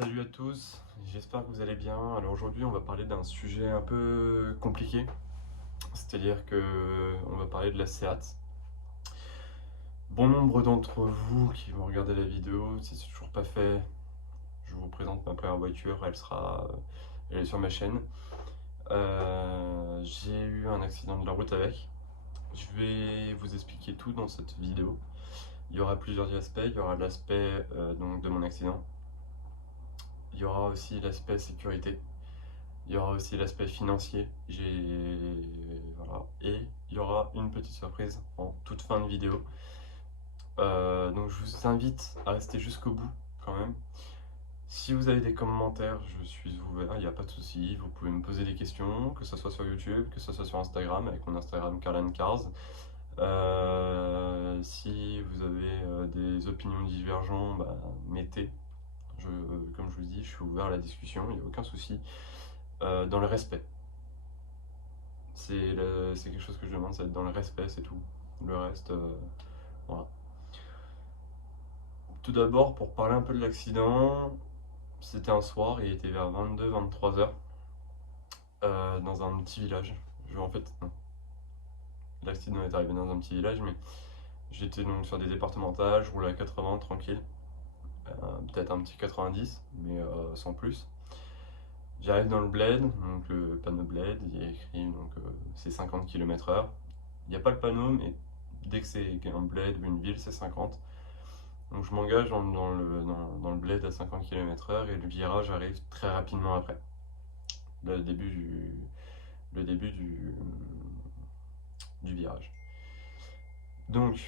Salut à tous, j'espère que vous allez bien. Alors aujourd'hui on va parler d'un sujet un peu compliqué, c'est-à-dire que on va parler de la SEAT. Bon nombre d'entre vous qui vont regarder la vidéo, si c'est toujours pas fait, je vous présente ma première voiture, elle est sur ma chaîne. J'ai eu un accident de la route avec. Je vais vous expliquer tout dans cette vidéo. Il y aura plusieurs aspects, il y aura l'aspect donc de mon accident. Il y aura aussi l'aspect sécurité. Il y aura aussi l'aspect financier. Voilà. Et il y aura une petite surprise en toute fin de vidéo. Donc je vous invite à rester jusqu'au bout quand même. Si vous avez des commentaires, je suis ouvert, il n'y a pas de souci. Vous pouvez me poser des questions, que ce soit sur YouTube, que ce soit sur Instagram, avec mon Instagram Carlancars. Si vous avez des opinions divergentes, bah, mettez. Comme je vous dis, je suis ouvert à la discussion, il n'y a aucun souci. Dans le respect. C'est quelque chose que je demande, c'est être dans le respect, c'est tout. Le reste, voilà. Tout d'abord, pour parler un peu de l'accident, c'était un soir, il était vers 22-23 heures, dans un petit village. En fait, non. L'accident est arrivé dans un petit village, mais j'étais donc sur des départementales, je roulais à 80 tranquille, peut-être un petit 90, mais sans plus. J'arrive dans le bled, donc le panneau bled, il y a écrit donc c'est 50 km/h. Il n'y a pas le panneau, mais dès que c'est un bled ou une ville, c'est 50. Donc je m'engage dans le bled à 50 km/h et le virage arrive très rapidement après. Le début du, le début du virage. Donc,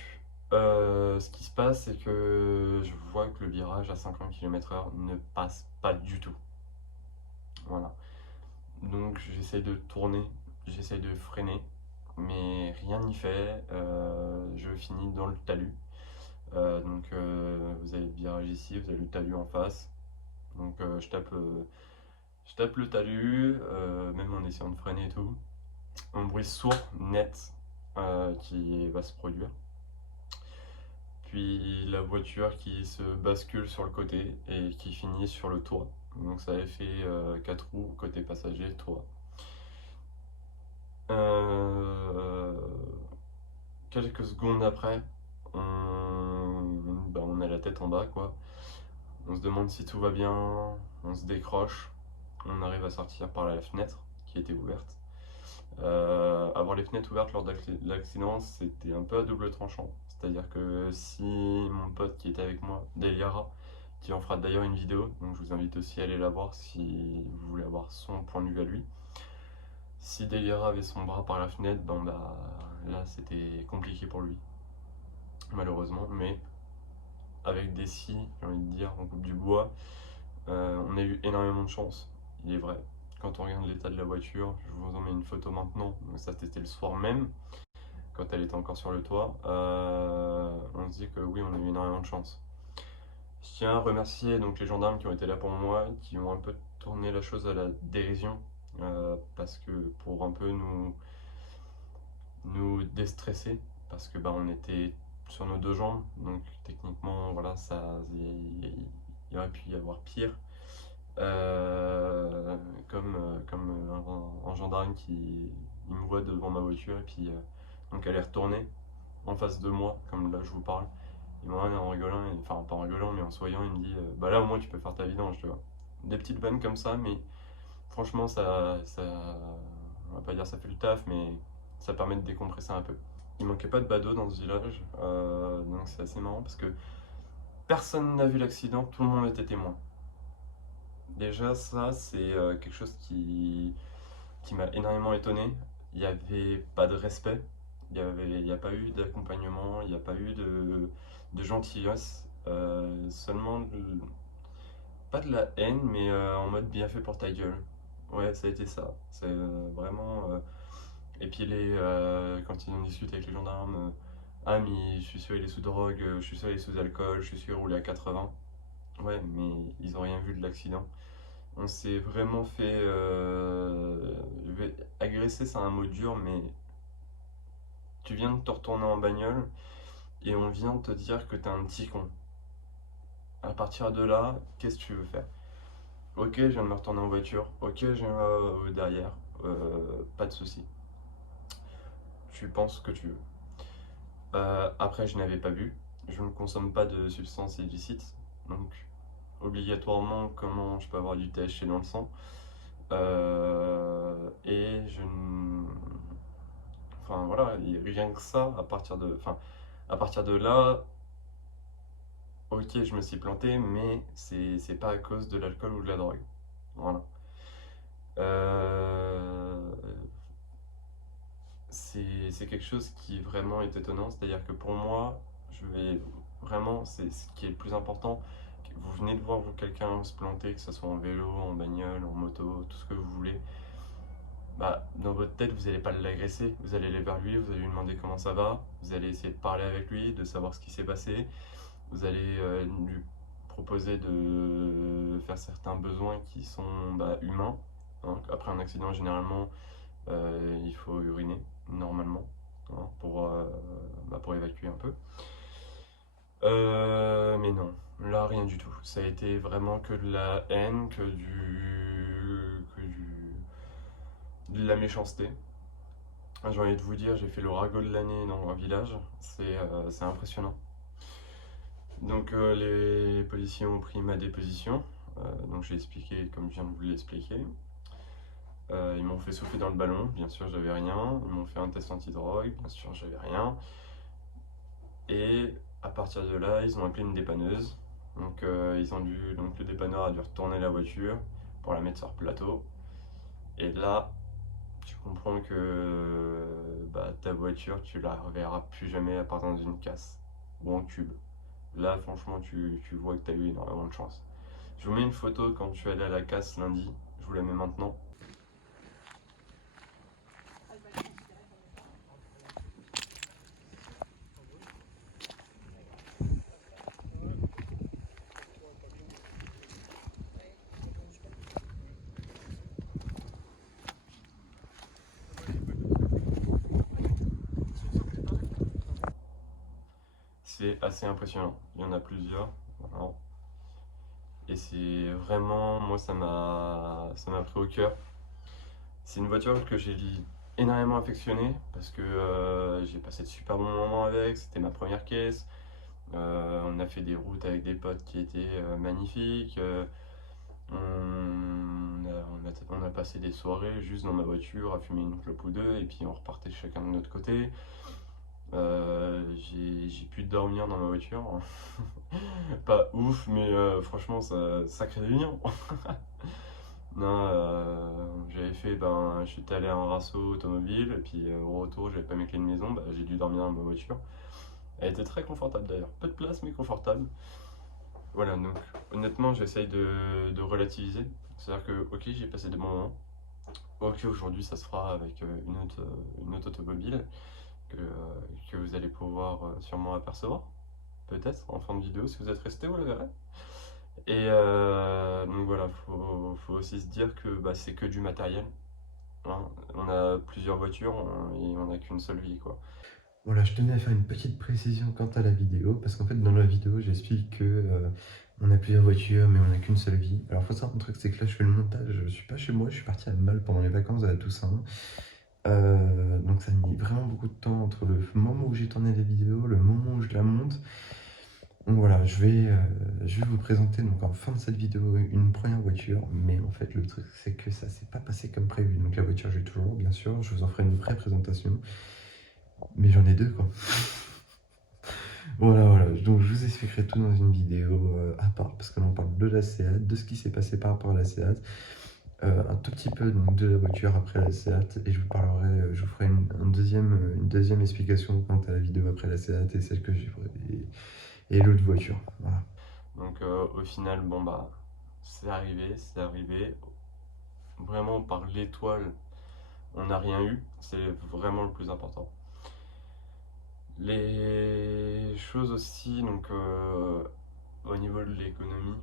ce qui se passe, c'est que je vois que le virage à 50 km/h ne passe pas du tout. Voilà. Donc j'essaie de tourner, j'essaie de freiner, mais rien n'y fait. Je finis dans le talus. Vous avez le virage ici, vous avez le talus en face. Donc je tape le talus, même en essayant de freiner et tout. Un bruit sourd, net, qui va se produire. Puis la voiture qui se bascule sur le côté et qui finit sur le toit. Donc ça avait fait 4 roues côté passager, toit. Euh, Quelques secondes après, on a la tête en bas, quoi. On se demande si tout va bien, on se décroche, on arrive à sortir par la fenêtre qui était ouverte. Avoir les fenêtres ouvertes lors de l'accident, c'était un peu à double tranchant. C'est-à-dire que si mon pote qui était avec moi, Deliara, qui en fera d'ailleurs une vidéo, donc je vous invite aussi à aller la voir si vous voulez avoir son point de vue à lui. Si Deliara avait son bras par la fenêtre, là c'était compliqué pour lui, malheureusement, mais avec des scies, j'ai envie de dire, on coupe du bois, on a eu énormément de chance, il est vrai. Quand on regarde l'état de la voiture, je vous en mets une photo maintenant, donc ça c'était le soir même, quand elle était encore sur le toit, on se dit que oui, on a eu énormément de chance. Je tiens à remercier donc les gendarmes qui ont été là pour moi, qui ont un peu tourné la chose à la dérision, parce que pour un peu nous déstresser, parce que on était sur nos deux jambes, donc techniquement voilà, il aurait pu y avoir pire. Comme un gendarme qui il me voit devant ma voiture et puis donc elle est retournée en face de moi, comme là je vous parle. Il me regarde en rigolant, enfin pas en rigolant, mais en souriant, il me dit bah là au moins tu peux faire ta vidange, tu vois. Des petites vannes comme ça, mais franchement, on va pas dire ça fait le taf, mais ça permet de décompresser un peu. Il manquait pas de badauds dans ce village, donc c'est assez marrant parce que personne n'a vu l'accident, tout le monde était témoin. Déjà, ça, c'est quelque chose qui m'a énormément étonné. Il n'y avait pas de respect, il n'y a pas eu d'accompagnement, il n'y a pas eu de gentillesse, seulement pas de la haine, mais en mode bien fait pour ta gueule. Ouais, ça a été ça. C'est vraiment. Et puis quand ils ont discuté avec les gendarmes, ah mais je suis sûr il est sous drogue, je suis sûr il est sous alcool, je suis sûr il roulait à 80. Ouais, mais ils ont rien vu de l'accident. On s'est vraiment fait agresser, c'est un mot dur, mais tu viens de te retourner en bagnole et on vient de te dire que t'es un petit con. À partir de là, qu'est-ce que tu veux faire? Ok, je viens de me retourner en voiture. Ok, j'ai derrière. Pas de souci. Tu penses ce que tu veux. Après, je n'avais pas bu. Je ne consomme pas de substances illicites. Donc, obligatoirement, comment je peux avoir du THC dans le sang. Et je ne... Enfin, voilà, rien que ça, à partir de là, ok, je me suis planté, mais c'est pas à cause de l'alcool ou de la drogue. Voilà. Euh, c'est quelque chose qui vraiment est étonnant, c'est-à-dire que pour moi, je vais vraiment, c'est ce qui est le plus important. Vous venez de voir vous quelqu'un se planter, que ce soit en vélo, en bagnole, en moto, tout ce que vous voulez. Bah, dans votre tête, vous n'allez pas l'agresser, vous allez aller vers lui, vous allez lui demander comment ça va, vous allez essayer de parler avec lui, de savoir ce qui s'est passé, vous allez lui proposer de faire certains besoins qui sont humains. Hein. Après un accident, généralement, il faut uriner, normalement, hein, pour évacuer un peu. Mais non, là, rien du tout. Ça a été vraiment que de la haine, de la méchanceté. J'ai envie de vous dire, j'ai fait le ragot de l'année dans leur village, c'est impressionnant. Donc les policiers ont pris ma déposition, donc j'ai expliqué comme je viens de vous l'expliquer. Ils m'ont fait souffler dans le ballon, bien sûr j'avais rien. Ils m'ont fait un test antidrogue, bien sûr j'avais rien. Et à partir de là, ils ont appelé une dépanneuse. Donc, donc le dépanneur a dû retourner la voiture pour la mettre sur plateau. Et là, tu comprends que ta voiture, tu la reverras plus jamais à part dans une casse ou en cube. Là, franchement, tu vois que tu as eu énormément de chance. Je vous mets une photo quand je suis allé à la casse lundi. Je vous la mets maintenant. C'est assez impressionnant. Il y en a plusieurs. Voilà. Et c'est vraiment, moi, ça m'a pris au cœur. C'est une voiture que j'ai énormément affectionnée parce que j'ai passé de super bons moments avec. C'était ma première caisse. On a fait des routes avec des potes qui étaient magnifiques. On a passé des soirées juste dans ma voiture à fumer une clope ou deux et puis on repartait chacun de notre côté. J'ai pu dormir dans ma voiture. Pas ouf, mais franchement, sacré réunion. Non, j'étais allé à un rasso automobile, et puis au retour, j'avais pas mes clés de maison, j'ai dû dormir dans ma voiture. Elle était très confortable d'ailleurs, peu de place, mais confortable. Voilà, donc honnêtement, j'essaye de relativiser. C'est-à-dire que, ok, j'ai passé des bons moments. Ok, aujourd'hui, ça se fera avec une autre automobile que vous allez pouvoir sûrement apercevoir, peut-être en fin de vidéo. Si vous êtes resté, vous la verrez. Et donc voilà, faut aussi se dire que c'est que du matériel. Hein. On a plusieurs voitures et on n'a qu'une seule vie, quoi. Voilà, je tenais à faire une petite précision quant à la vidéo, parce qu'en fait dans la vidéo j'explique que on a plusieurs voitures mais on n'a qu'une seule vie. Alors faut savoir un truc, c'est que là je fais le montage, je suis pas chez moi, je suis parti à Bâle pendant les vacances à la Toussaint. Donc ça a mis vraiment beaucoup de temps entre le moment où j'ai tourné la vidéo, le moment où je la monte. Donc voilà, je vais vous présenter donc en fin de cette vidéo une première voiture, mais en fait le truc c'est que ça s'est pas passé comme prévu. Donc la voiture j'ai toujours, bien sûr, je vous en ferai une vraie présentation, mais j'en ai deux quoi. Voilà, donc je vous expliquerai tout dans une vidéo à part, parce que l'on parle de la Seat, de ce qui s'est passé par rapport à la Seat, un tout petit peu donc, de la voiture après la Seat, et je vous ferai une deuxième explication quant à la vidéo après la Seat et celle que j'ai et l'autre voiture. Voilà. Donc au final, c'est arrivé. Vraiment par l'étoile, on n'a rien eu, c'est vraiment le plus important. Les choses aussi, donc au niveau de l'économie,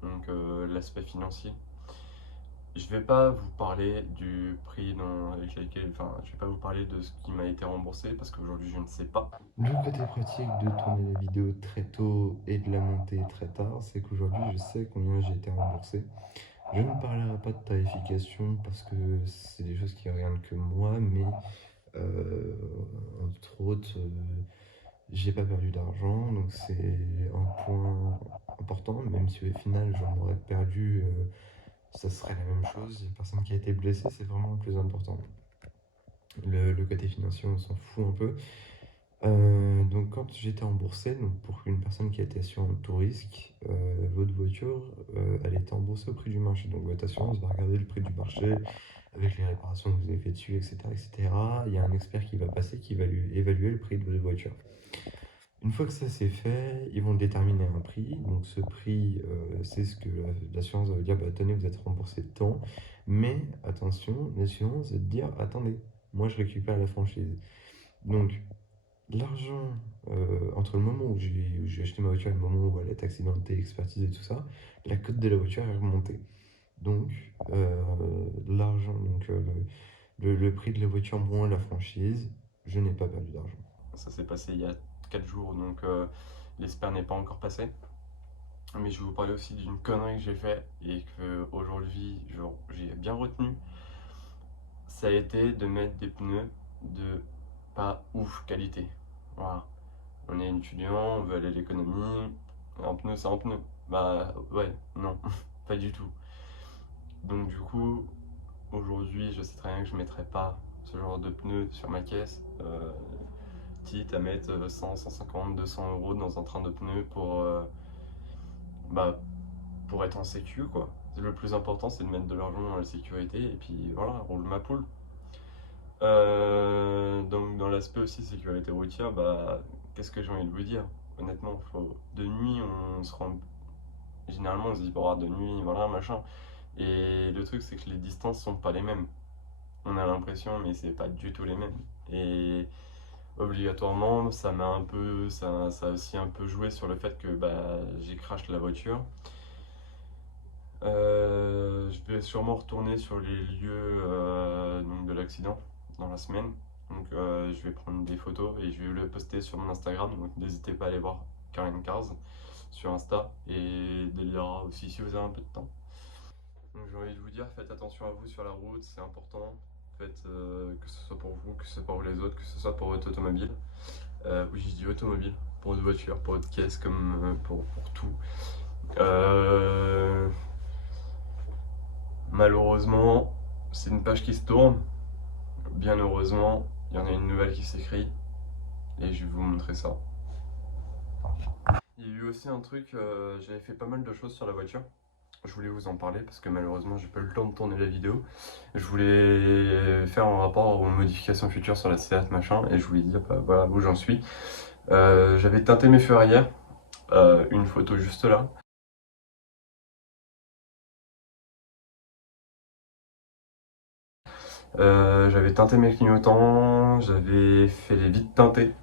donc l'aspect financier. Je vais pas vous parler du prix avec lequel, enfin, je vais pas vous parler de ce qui m'a été remboursé parce qu'aujourd'hui je ne sais pas. Le côté pratique de tourner la vidéo très tôt et de la monter très tard, c'est qu'aujourd'hui je sais combien j'ai été remboursé. Je ne parlerai pas de tarification parce que c'est des choses qui regardent que moi, mais euh, entre autres, j'ai pas perdu d'argent, donc c'est un point important, même si au final j'en aurais perdu, ça serait la même chose. Il y a personne qui a été blessé, c'est vraiment le plus important. Le côté financier, on s'en fout un peu. Donc quand j'étais remboursé, donc pour une personne qui a été assurée en tout risque, votre voiture, elle était remboursée au prix du marché. Donc votre assurance va regarder le prix du marché avec les réparations que vous avez fait dessus, etc., etc. Il y a un expert qui va passer, qui va lui évaluer le prix de votre voiture. Une fois que ça c'est fait, ils vont déterminer un prix. Donc ce prix, c'est ce que l'assurance va dire, bah, tenez, vous êtes remboursé de temps. Mais attention, l'assurance va te dire, attendez, moi je récupère la franchise. Donc l'argent, entre le moment où j'ai acheté ma voiture et le moment où elle est accidentée, expertisée et tout ça, la cote de la voiture est remontée. Donc l'argent, donc le prix de la voiture moins la franchise, je n'ai pas perdu d'argent. Ça s'est passé il y a 4 jours, donc l'espère n'est pas encore passé. Mais je vais vous parler aussi d'une connerie que j'ai fait et que aujourd'hui j'ai bien retenu. Ça a été de mettre des pneus de pas ouf qualité. Voilà. On est étudiant, on veut aller à l'économie. Un pneu, c'est un pneu. Bah ouais, non, pas du tout. Donc du coup, aujourd'hui, je sais très bien que je mettrai pas ce genre de pneus sur ma caisse. Quitte à mettre 100, 150, 200 euros dans un train de pneus bah, pour être en sécu, quoi. Le plus important, c'est de mettre de l'argent dans la sécurité et puis voilà, roule ma poule. Donc dans l'aspect aussi sécurité routière, bah, qu'est-ce que j'ai envie de vous dire? Honnêtement, de nuit, on se rend... Généralement, on se dit, bon, de nuit, voilà, machin. Et le truc, c'est que les distances sont pas les mêmes. On a l'impression, mais c'est pas du tout les mêmes. Et obligatoirement, ça a aussi un peu joué sur le fait que bah, j'ai crash la voiture. Je vais sûrement retourner sur les lieux donc de l'accident dans la semaine. Donc je vais prendre des photos et je vais le poster sur mon Instagram. Donc n'hésitez pas à aller voir Karen Cars sur Insta et Delira aussi si vous avez un peu de temps. Donc j'ai envie de vous dire, faites attention à vous sur la route, c'est important. Faites que ce soit pour vous, que ce soit pour les autres, que ce soit pour votre automobile. Oui, je dis automobile, pour votre voiture, pour votre caisse, comme pour tout. Euh, Malheureusement, c'est une page qui se tourne. Bien heureusement, il y en a une nouvelle qui s'écrit et je vais vous montrer ça. Il y a eu aussi un truc, j'avais fait pas mal de choses sur la voiture. Je voulais vous en parler parce que malheureusement j'ai pas eu le temps de tourner la vidéo. Je voulais faire un rapport aux modifications futures sur la Seat machin et je voulais dire bah, voilà où j'en suis. J'avais teinté mes feux arrière, une photo juste là. J'avais teinté mes clignotants, j'avais fait les vitres teintées.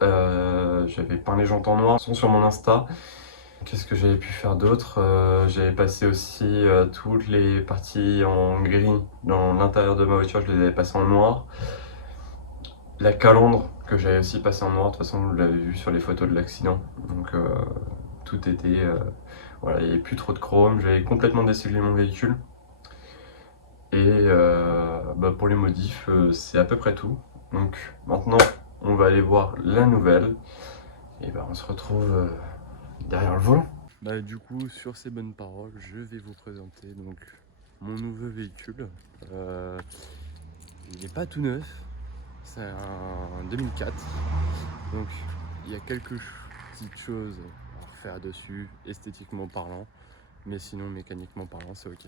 J'avais peint les jantes en noir, sont sur mon Insta. Qu'est-ce que j'avais pu faire d'autre? J'avais passé aussi toutes les parties en gris dans l'intérieur de ma voiture, je les avais passées en noir. La calandre que j'avais aussi passée en noir, de toute façon vous l'avez vu sur les photos de l'accident. Donc tout était... voilà, il n'y avait plus trop de chrome, j'avais complètement dessiglé mon véhicule. Et bah, pour les modifs, c'est à peu près tout. Donc maintenant, on va aller voir la nouvelle. Et bah, on se retrouve derrière le volant. Bah, du coup, sur ces bonnes paroles, je vais vous présenter donc mon nouveau véhicule. Il n'est pas tout neuf, c'est un 2004. Donc il y a quelques petites choses à refaire dessus, esthétiquement parlant. Mais sinon, mécaniquement parlant, c'est ok.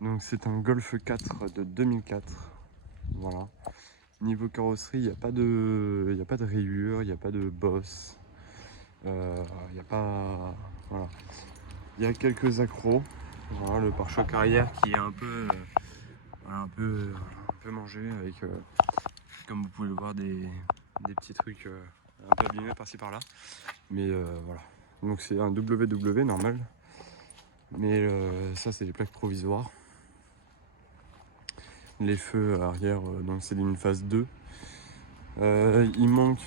Donc c'est un Golf 4 de 2004. Voilà. Niveau carrosserie, il n'y a pas de rayures, il n'y a pas de bosse. Il n'y a pas... Voilà. Il y a quelques accros. Voilà, le pare-choc arrière qui est un peu, voilà, un peu mangé avec, comme vous pouvez le voir, des petits trucs un peu abîmés par-ci par-là. Mais voilà. Donc c'est un WW normal. Mais ça, c'est les plaques provisoires. Les feux arrière, donc c'est une phase 2. Il manque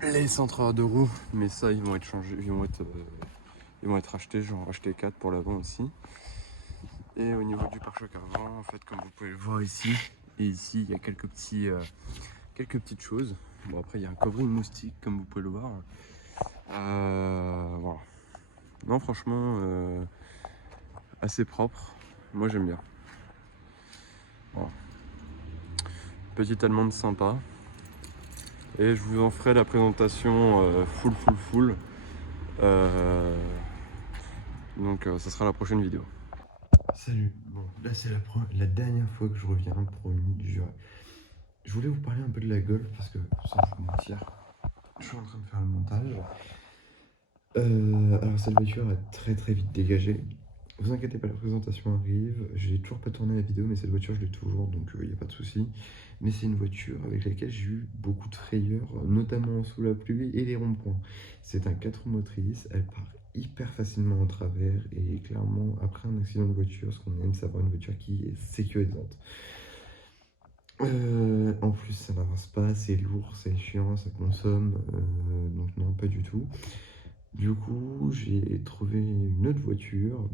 les centreurs de roues, mais ça, ils vont être changés, Ils vont être achetés, j'en ai racheté 4 pour l'avant aussi. Et au niveau du pare-choc avant, en fait, comme vous pouvez le voir ici, et ici, il y a quelques petites choses. Bon, après, il y a un covering moustique, comme vous pouvez le voir. Voilà. Non, franchement, assez propre. Moi, j'aime bien. Voilà. Petite allemande sympa. Et je vous en ferai la présentation full. Euh, donc, ça sera la prochaine vidéo. Salut, bon, là c'est la dernière fois que je reviens, promis, juré. Je voulais vous parler un peu de la Golf parce que, sans vous mentir, je suis en train de faire le montage. Alors cette voiture est très vite dégagée. Vous inquiétez pas, la présentation arrive. J'ai toujours pas tourné la vidéo, mais cette voiture je l'ai toujours, donc il n'y a pas de souci. Mais c'est une voiture avec laquelle j'ai eu beaucoup de frayeurs, notamment sous la pluie et les ronds-points. C'est un 4 roues motrices, elle part hyper facilement en travers et clairement après un accident de voiture, ce qu'on aime c'est avoir une voiture qui est sécurisante. En plus ça n'avance pas, c'est lourd, c'est chiant, ça consomme, donc non pas du tout. Du coup, j'ai trouvé une autre voiture.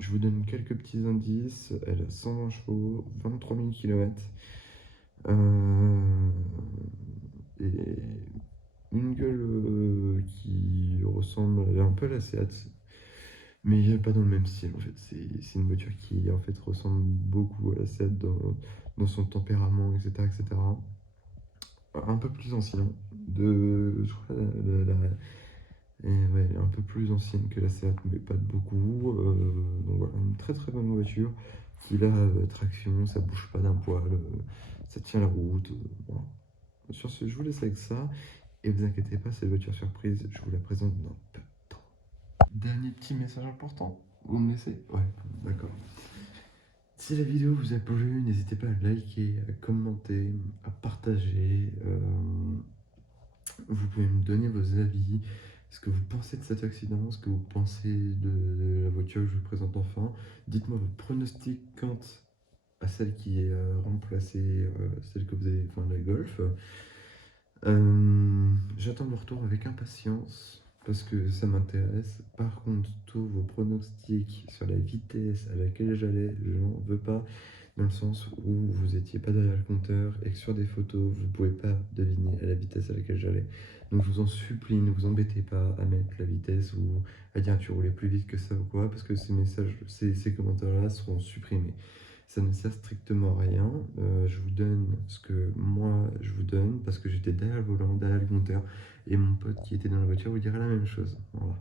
Je vous donne quelques petits indices. Elle a 120 chevaux, 23 000 km. Et une gueule qui ressemble un peu à la Seat, mais pas dans le même style en fait. C'est une voiture qui en fait ressemble beaucoup à la Seat dans son tempérament, etc. Un peu plus ancien. Je crois et ouais, elle est un peu plus ancienne que la Seat, mais pas de beaucoup. Donc voilà, une très bonne voiture qui a traction, ça bouge pas d'un poil, ça tient la route. Voilà. Sur ce, je vous laisse avec ça. Et vous inquiétez pas, c'est une voiture surprise, je vous la présente dans peu de temps. Dernier petit message important, vous me laissez? Ouais, d'accord. Si la vidéo vous a plu, n'hésitez pas à liker, à commenter, à partager. Vous pouvez me donner vos avis, ce que vous pensez de cet accident, ce que vous pensez de la voiture que je vous présente enfin. Dites-moi vos pronostics quant à celle qui est remplacée, celle que vous avez, enfin la Golf. J'attends vos retours avec impatience parce que ça m'intéresse. Par contre, tous vos pronostics sur la vitesse à laquelle j'allais, je n'en veux pas, dans le sens où vous étiez pas derrière le compteur et que sur des photos, vous pouvez pas deviner à la vitesse à laquelle j'allais. Donc je vous en supplie, ne vous embêtez pas à mettre la vitesse ou à dire tu roulais plus vite que ça ou quoi, parce que ces messages, ces commentaires-là seront supprimés. Ça ne sert strictement à rien. Je vous donne ce que moi je vous donne parce que j'étais derrière le volant, derrière le compteur, et mon pote qui était dans la voiture vous dira la même chose. Voilà.